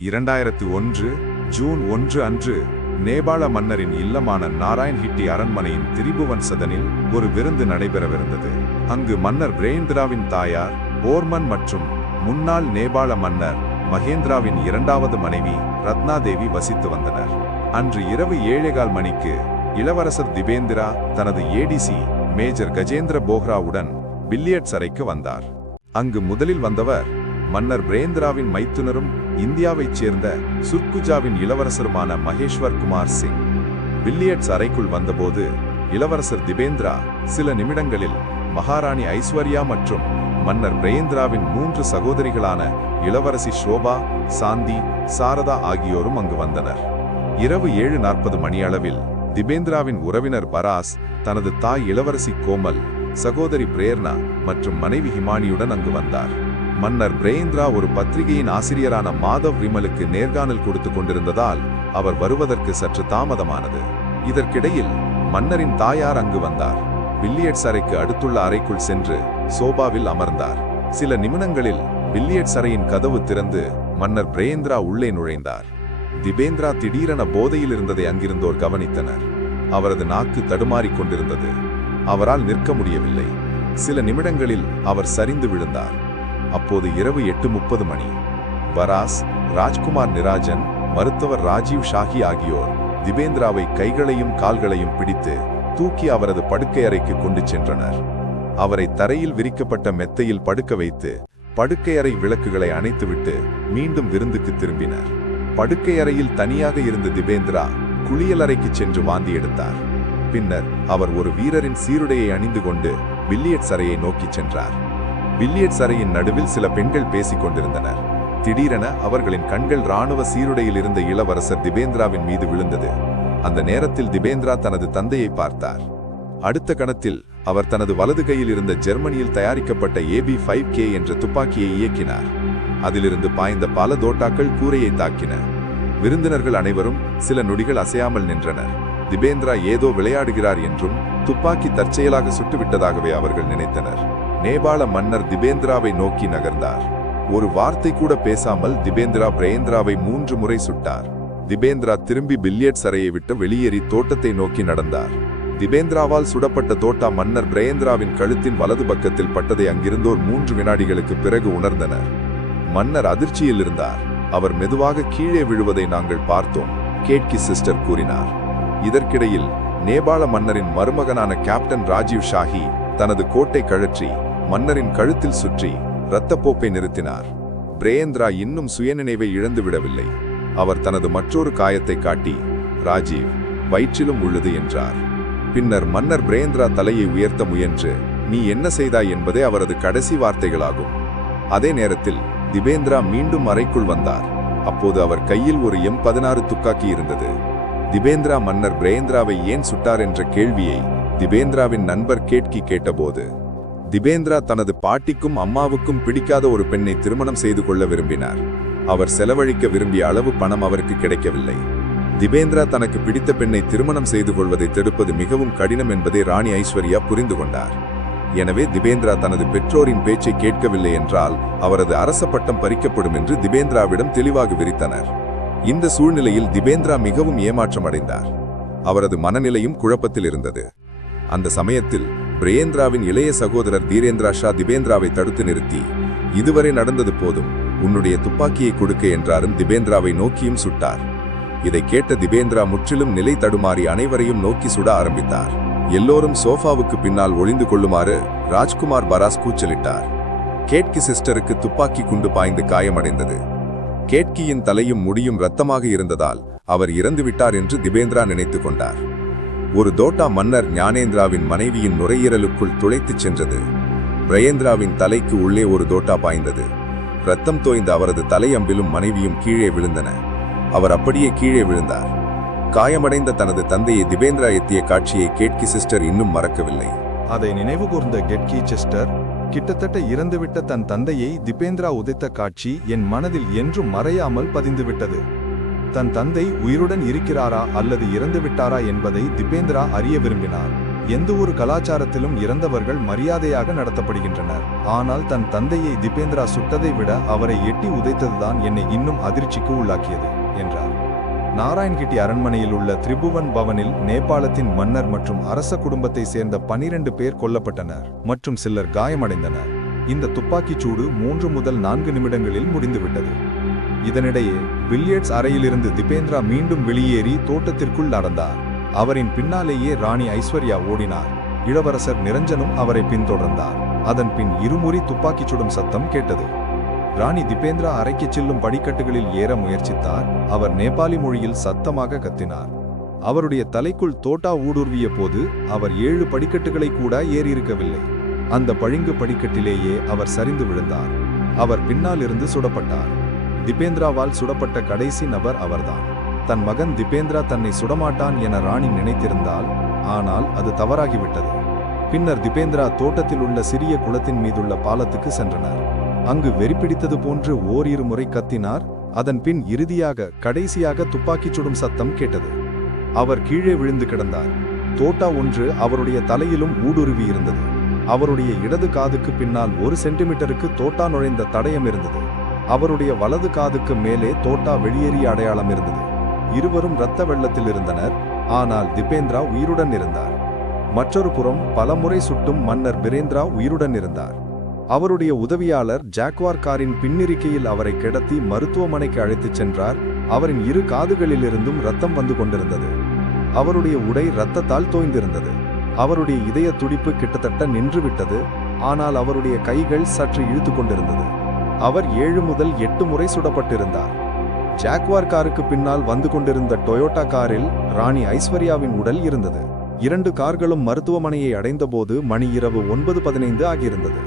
இரண்டாயிரத்தி ஒன்று ஜூன் ஒன்று அன்று நேபாள மன்னரின் இல்லமான நாராயண் ஹிட்டி அரண்மனையின் திரிபுவன் சதனில் ஒரு விருந்து நடைபெறவிருந்தது. அங்கு மன்னர் பிரேந்திராவின் தாயார் ஓர்மன் மற்றும் முன்னாள் நேபாள மன்னர் மகேந்திராவின் இரண்டாவது மனைவி ரத்னாதேவி வசித்து வந்தனர். அன்று இரவு ஏழேகால் மணிக்கு இளவரசர் திபேந்திரா தனது ஏடிசி மேஜர் கஜேந்திர போஹ்ராவுடன் பில்லியட்ஸ் அறைக்கு வந்தார். அங்கு முதலில் வந்தவர் மன்னர் பிரேந்திராவின் மைத்துனரும் இந்தியாவைச் சேர்ந்த சுர்குஜாவின் இளவரசருமான மகேஷ்வர் குமார் சிங். பில்லியட்ஸ் அறைக்குள் வந்தபோது இளவரசர் திபேந்திரா சில நிமிடங்களில் மகாராணி ஐஸ்வர்யா மற்றும் மன்னர் பிரேந்திராவின் மூன்று சகோதரிகளான இளவரசி ஷோபா சாந்தி சாரதா ஆகியோரும் அங்கு வந்தனர். இரவு ஏழு நாற்பது மணியளவில் திபேந்திராவின் உறவினர் பராஸ் தனது தாய் இளவரசி கோமல் சகோதரி பிரேர்னா மற்றும் மனைவி ஹிமானியுடன் அங்கு வந்தார். மன்னர் பிரேந்திரா ஒரு பத்திரிகையின் ஆசிரியரான மாதவ் விமலுக்கு நேர்காணல் கொடுத்து கொண்டிருந்ததால் அவர் வருவதற்கு சற்று தாமதமானது. இதற்கிடையில் மன்னரின் தாயார் அங்கு வந்தார். பில்லியட்ஸ் அறைக்கு அடுத்துள்ள அறைக்குள் சென்று சோபாவில் அமர்ந்தார். சில நிமிடங்களில் பில்லியட்ஸ் அறையின் கதவு திறந்து மன்னர் பிரேந்திரா உள்ளே நுழைந்தார். திபேந்திரா திடீரென போதையில் இருந்ததை அங்கிருந்தோர் கவனித்தனர். அவரது நாக்கு தடுமாறிக் கொண்டிருந்தது. அவரால் நிற்க முடியவில்லை. சில நிமிடங்களில் அவர் சரிந்து விழுந்தார். அப்போது இரவு எட்டு முப்பது மணி. வராஸ் ராஜ்குமார் நிராஜன் மருத்துவர் ராஜீவ் ஷாஹி ஆகியோர் திபேந்திராவை கைகளையும் கால்களையும் பிடித்து தூக்கி அவரது படுக்கை அறைக்கு கொண்டு சென்றனர். அவரை தரையில் விரிக்கப்பட்ட மெத்தையில் படுக்க வைத்து படுக்கையறை விளக்குகளை அணைத்துவிட்டு மீண்டும் விருந்துக்கு திரும்பினர். படுக்கையறையில் தனியாக இருந்த திபேந்திரா குளியலறைக்கு சென்று வாந்தி எடுத்தார். பின்னர் அவர் ஒரு வீரரின் சீருடையை அணிந்து கொண்டு பில்லியட்ஸ் அறையை நோக்கிச் சென்றார். பில்லியட்ஸ் அறையின் நடுவில் சில பெண்கள் பேசிக் கொண்டிருந்தனர். திடீரென அவர்களின் கண்கள் ராணுவ சீருடையில் இருந்த இளவரசர் திபேந்திராவின் மீது விழுந்தது. அந்த நேரத்தில் திபேந்திரா தனது தந்தையை பார்த்தார். அடுத்த கணத்தில் அவர் தனது வலது கையில் இருந்த ஜெர்மனியில் தயாரிக்கப்பட்ட ஏபி ஃபைவ் கே என்ற துப்பாக்கியை இயக்கினார். அதிலிருந்து பாய்ந்த பல தோட்டாக்கள் கூரையை தாக்கின. விருந்தினர்கள் அனைவரும் சில நொடிகள் அசையாமல் நின்றனர். திபேந்திரா ஏதோ விளையாடுகிறார் என்றும் துப்பாக்கி தற்செயலாக சுட்டுவிட்டதாகவே அவர்கள் நினைத்தனர். நேபாள மன்னர் திபேந்திராவை நோக்கி நகர்ந்தார். ஒரு வார்த்தை கூட பேசாமல் திபேந்திரா பிரேந்திராவை மூன்று முறை சுட்டார். திபேந்திரா திரும்பி பில்லியட்ஸ் அறையை விட்டு வெளியேறி தோட்டத்தை நோக்கி நடந்தார். திபேந்திராவால் சுடப்பட்ட தோட்டா மன்னர் பிரேந்திராவின் கழுத்தின் வலது பக்கத்தில் பட்டதை அங்கிருந்தோர் மூன்று வினாடிகளுக்கு பிறகு உணர்ந்தனர். மன்னர் அதிர்ச்சியில் இருந்தார். அவர் மெதுவாக கீழே விழுவதை நாங்கள் பார்த்தோம் கேட்கி சிஸ்டர் கூறினார். இதற்கிடையில் நேபாள மன்னரின் மருமகனான கேப்டன் ராஜீவ் ஷாஹி தனது கோட்டை கழற்றி மன்னரின் கழுத்தில் சுற்றி இரத்தப்போப்பை நிறுத்தினார். பிரேந்திரா இன்னும் சுயநினைவை இழந்து விடவில்லை. அவர் தனது மற்றொரு காயத்தை காட்டி ராஜீவ் வயிற்றிலும் உள்ளது என்றார். பின்னர் மன்னர் பிரேந்திரா தலையை உயர்த்த முயன்று நீ என்ன செய்தாய் என்பதே அவரது கடைசி வார்த்தைகளாகும். அதே நேரத்தில் திபேந்திரா மீண்டும் அறைக்குள் வந்தார். அப்போது அவர் கையில் ஒரு எம் பதினாறு துக்காக்கி இருந்தது. திபேந்திரா மன்னர் பிரேந்திராவை ஏன் சுட்டார் என்ற கேள்வியை திபேந்திராவின் நண்பர் கேட்கி கேட்டபோது திபேந்திரா தனது பாட்டிக்கும் அம்மாவுக்கும் பிடிக்காத ஒரு பெண்ணை திருமணம் செய்து கொள்ள விரும்பினார். அவர் செலவழிக்க விரும்பிய அளவு பணம் அவருக்கு கிடைக்கவில்லை. திபேந்திரா தனக்கு பிடித்த பெண்ணை திருமணம் செய்து கொள்வதை தடுப்பது மிகவும் கடினம் என்பதை ராணி ஐஸ்வர்யா புரிந்து கொண்டார். எனவே திபேந்திரா தனது பெற்றோரின் பேச்சை கேட்கவில்லை என்றால் அவரது அரச பட்டம் பறிக்கப்படும் என்று திபேந்திராவிடம் தெளிவாக விரித்தனர். இந்த சூழ்நிலையில் திபேந்திரா மிகவும் ஏமாற்றம் அடைந்தார் அவரது மனநிலையும் குழப்பத்தில் இருந்தது. அந்த சமயத்தில் பிரேந்திராவின் இளைய சகோதரர் தீரேந்திரா ஷா திபேந்திராவை தடுத்து நிறுத்தி இதுவரை நடந்தது போதும். உன்னுடைய துப்பாக்கியை கொடுக்க என்றாரும் திபேந்திராவை நோக்கியும் சுட்டார். இதை கேட்ட திபேந்திரா முற்றிலும் நிலை தடுமாறி அனைவரையும் நோக்கி சுட ஆரம்பித்தார். எல்லோரும் சோஃபாவுக்கு பின்னால் ஒளிந்து கொள்ளுமாறு ராஜ்குமார் பராஸ் கூச்சலிட்டார். கேட்கி சிஸ்டருக்கு துப்பாக்கி குண்டு பாய்ந்து காயமடைந்தது. கேட்கியின் தலையும் முடியும் இரத்தமாக இருந்ததால் அவர் இறந்துவிட்டார் என்று திபேந்திரா நினைத்து கொண்டார். ஒரு தோட்டா மன்னர் ஞானேந்திராவின் மனைவியின் நுரையீரலுக்குள் துளைத்துச் சென்றது. பிரயேந்திராவின் தலைக்கு உள்ளே ஒரு தோட்டா பாய்ந்தது. ரத்தம் தோய்ந்த அவரது தலையம்பிலும் மனைவியும் கீழே விழுந்தன. அவர் அப்படியே கீழே விழுந்தார். காயமடைந்த தனது தந்தையை திபேந்திரா எத்திய காட்சியை கேட்கி சிஸ்டர் இன்னும் மறக்கவில்லை. அதை நினைவுகூர்ந்த கெட்கி செஸ்டர் கிட்டத்தட்ட இறந்துவிட்ட தன் தந்தையை திபேந்திரா உதைத்த காட்சி என் மனதில் என்றும் மறையாமல் பதிந்துவிட்டது. தன் தந்தை உயிருடன் இருக்கிறாரா அல்லது இறந்துவிட்டாரா என்பதை திபேந்திரா அறிய விரும்பினார். எந்த ஒரு கலாச்சாரத்திலும் இறந்தவர்கள் மரியாதையாக நடத்தப்படுகின்றனர். ஆனால் தன் தந்தையை திபேந்திரா சுட்டதை விட அவரை எட்டி உதைத்ததுதான் என்னை இன்னும் அதிர்ச்சிக்கு உள்ளாக்கியது என்றார். நாராயண்கிட்டி அரண்மனையில் உள்ள திரிபுவன் பவனில் நேபாளத்தின் மன்னர் மற்றும் அரச குடும்பத்தை சேர்ந்த பனிரெண்டு பேர் கொல்லப்பட்டனர் மற்றும் சிலர் காயமடைந்தனர். இந்த துப்பாக்கிச் சூடு மூன்று முதல் நான்கு நிமிடங்களில் முடிந்துவிட்டது. இதனிடையே பில்லியர்ட்ஸ் அறையிலிருந்து திபேந்திரா மீண்டும் வெளியேறி தோட்டத்திற்குள் நடந்தார். அவரின் பின்னாலேயே ராணி ஐஸ்வர்யா ஓடினார். இளவரசர் நிரஞ்சனும் அவரை பின்தொடர்ந்தார். அதன் பின் இருமுறை துப்பாக்கிச் சுடும் சத்தம் கேட்டது. ராணி திபேந்திரா அறைக்குச் செல்லும் படிக்கட்டுகளில் ஏற முயற்சித்தார். அவர் நேபாளி மொழியில் சத்தமாக கத்தினார். அவருடைய தலைக்குள் தோட்டா ஊடுருவிய போது அவர் ஏழு படிக்கட்டுகளை கூட ஏறியிருக்கவில்லை. அந்த பழுங்கு படிக்கட்டிலேயே அவர் சரிந்து விழுந்தார். அவர் பின்னால் இருந்து சுடப்பட்டார். திபேந்திராவால் சுடப்பட்ட கடைசி நபர் அவர்தான். தன் மகன் திபேந்திரா தன்னை சுடமாட்டான் என ராணி நினைத்திருந்தால் ஆனால் அது தவறாகிவிட்டது. பின்னர் திபேந்திரா தோட்டத்தில் உள்ள சிறிய குளத்தின் மீதுள்ள பாலத்துக்கு சென்றனர். அங்கு வெறிப்பிடித்தது போன்று ஓரிரு முறை கத்தினார் அதன் பின் இறுதியாக கடைசியாக துப்பாக்கிச் சுடும் சத்தம் கேட்டது. அவர் கீழே விழுந்து கிடந்தார். தோட்டா ஒன்று அவருடைய தலையிலும் ஊடுருவி இருந்தது. அவருடைய இடது காதுக்கு பின்னால் ஒரு சென்டிமீட்டருக்கு தோட்டா நுழைந்த தடயம் இருந்தது. அவருடைய வலது காதுக்கு மேலே தோட்டா வெளியேறிய அடையாளம் இருந்தது. இருவரும் இரத்த வெள்ளத்தில் இருந்தனர். ஆனால் திபேந்திரா உயிருடன் இருந்தார். மற்றொரு புறம் பலமுறை சுட்டும் மன்னர் பிரேந்திரா உயிருடன் இருந்தார். அவருடைய உதவியாளர் ஜாக்வார் காரின் பின்னிருக்கையில் அவரை கிடத்தி மருத்துவமனைக்கு அழைத்துச் சென்றார். அவரின் இரு காதுகளிலிருந்தும் ரத்தம் வந்து கொண்டிருந்தது. அவருடைய உடை இரத்தத்தால் தோய்ந்திருந்தது. அவருடைய இதய துடிப்பு கிட்டத்தட்ட நின்றுவிட்டது. ஆனால் அவருடைய கைகள் சற்று இழுத்து கொண்டிருந்தது. அவர் ஏழு முதல் எட்டு முறை சுடப்பட்டிருந்தார். ஜாக்வார் காருக்கு பின்னால் வந்து கொண்டிருந்த டொயோட்டா காரில் ராணி ஐஸ்வர்யாவின் உடல் இருந்தது. இரண்டு கார்களும் மருத்துவமனையை அடைந்தபோது மணி இரவு ஒன்பது பதினைந்து ஆகியிருந்தது.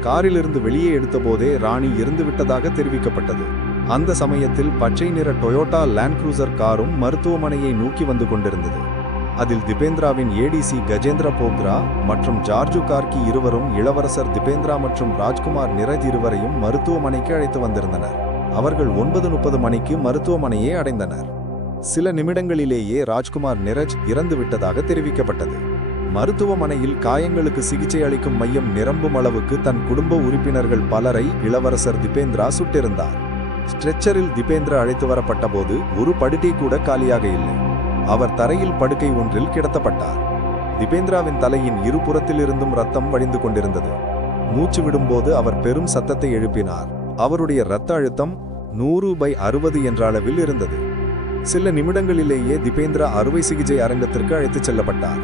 காரிலிருந்து வெளியே எடுத்தபோதே ராணி இறந்துவிட்டதாக தெரிவிக்கப்பட்டது. அந்த சமயத்தில் பச்சை நிற டொயோட்டா லேண்ட் க்ரூசர் காரும் மருத்துவமனையை நோக்கி வந்து கொண்டிருந்தது. அதில் திபேந்திராவின் ஏடிசி கஜேந்திர போக்ரா மற்றும் ஜார்ஜு கார்கி இருவரும் இளவரசர் திபேந்திரா மற்றும் ராஜ்குமார் நிரஜ் இருவரையும் மருத்துவமனைக்கு அழைத்து வந்திருந்தனர். அவர்கள் ஒன்பது முப்பது மணிக்கு மருத்துவமனையை அடைந்தனர். சில நிமிடங்களிலேயே ராஜ்குமார் நிரஜ் இறந்து விட்டதாக தெரிவிக்கப்பட்டது. மருத்துவமனையில் காயங்களுக்கு சிகிச்சை அளிக்கும் மையம் நிரம்பும் அளவுக்கு தன் குடும்ப உறுப்பினர்கள் பலரை இளவரசர் திபேந்திரா சுட்டிருந்தார். ஸ்ட்ரெச்சரில் திபேந்திரா அழைத்து வரப்பட்டபோது ஒரு படுக்கை கூட காலியாக இல்லை. அவர் தரையில் படுக்கை ஒன்றில் கிடத்தப்பட்டார். திபேந்திராவின் தலையின் இருபுறத்திலிருந்தும் ரத்தம் வழிந்து கொண்டிருந்தது. மூச்சு விடும்போது அவர் பெரும் சத்தத்தை எழுப்பினார். அவருடைய இரத்த அழுத்தம் நூறு பை அறுபது என்ற அளவில் இருந்தது. சில நிமிடங்களிலேயே திபேந்திரா அறுவை சிகிச்சை அரங்கத்திற்கு அழைத்துச் செல்லப்பட்டார்.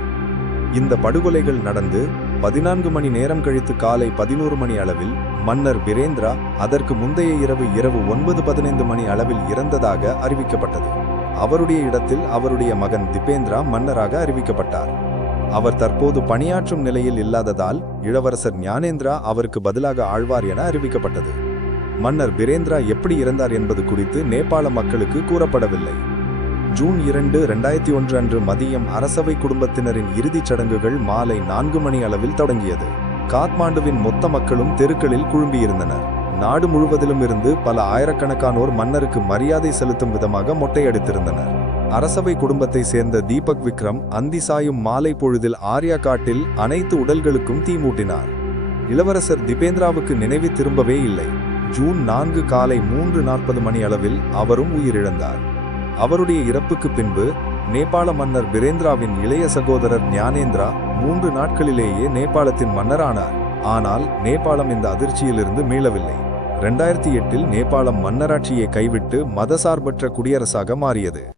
இந்த படுகொலைகள் நடந்து பதினான்கு மணி நேரம் கழித்து காலை பதினோரு மணி அளவில் மன்னர் பிரேந்திரா அதற்கு முந்தைய இரவு இரவு ஒன்பது பதினைந்து மணி அளவில் இறந்ததாக அறிவிக்கப்பட்டது. அவருடைய இடத்தில் அவருடைய மகன் திபேந்திரா மன்னராக அறிவிக்கப்பட்டார். அவர் தற்போது பணியாற்றும் நிலையில் இல்லாததால் இளவரசர் ஞானேந்திரா அவருக்கு பதிலாக ஆழ்வார் என அறிவிக்கப்பட்டது. மன்னர் பிரேந்திரா எப்படி இறந்தார் என்பது குறித்து நேபாள மக்களுக்கு கூறப்படவில்லை. ஜூன் இரண்டு ரெண்டாயிரத்தி ஒன்று அன்று மதியம் அரசவை குடும்பத்தினரின் இறுதிச் சடங்குகள் மாலை நான்கு மணி அளவில் தொடங்கியது. காத்மாண்டுவின் மொத்த மக்களும் தெருக்களில் குழும்பியிருந்தனர். நாடு முழுவதிலும் இருந்து பல ஆயிரக்கணக்கானோர் மன்னருக்கு மரியாதை செலுத்தும் விதமாக மொட்டையடித்திருந்தனர். அரசவை குடும்பத்தை சேர்ந்த தீபக் விக்ரம் அந்தி சாயும் மாலை பொழுதில் ஆர்யா காட்டில் அனைத்து உடல்களுக்கும் தீ மூட்டினார். இளவரசர் திபேந்திராவுக்கு நினைவு திரும்பவே இல்லை. ஜூன் நான்கு காலை மூன்று நாற்பது மணி அளவில் அவரும் உயிரிழந்தார். அவருடைய இறப்புக்கு பின்பு நேபாள மன்னர் பிரேந்திராவின் இளைய சகோதரர் ஞானேந்திரா மூன்று நாட்களிலேயே நேபாளத்தின் மன்னரானார். ஆனால் நேபாளம் இந்த அதிர்ச்சியிலிருந்து மீளவில்லை. ரெண்டாயிரத்தி எட்டில் நேபாளம் மன்னராட்சியை கைவிட்டு மதசார்பற்ற குடியரசாக மாறியது.